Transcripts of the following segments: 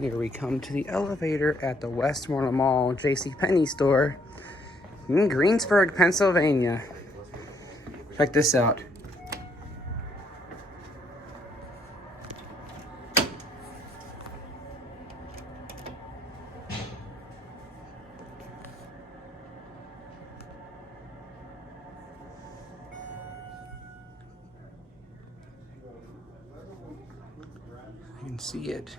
Here we come to the elevator at the Westmoreland Mall JCPenney store in Greensburg, Pennsylvania. Check this out. You can see it.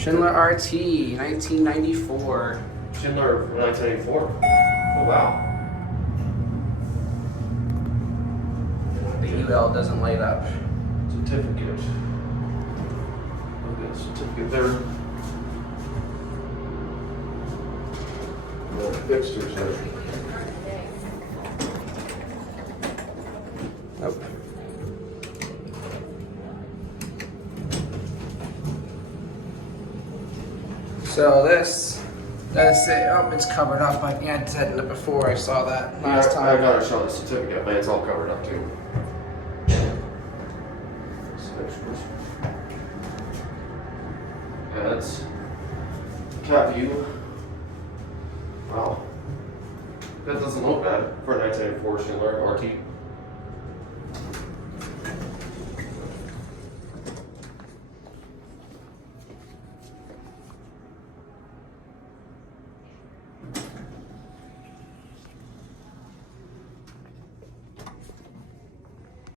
Schindler RT, 1994. Schindler 1984. Oh wow. The UL doesn't light up. Certificate. Look at the certificate there. The fixtures there. Nope. So this does say, oh, it's covered up. I had said it before. I saw that last I time. gotta show the certificate, but it's all covered up too. Fixtures. Yeah, that's cap view. Wow. That doesn't look bad for a 1984 Schindler RT.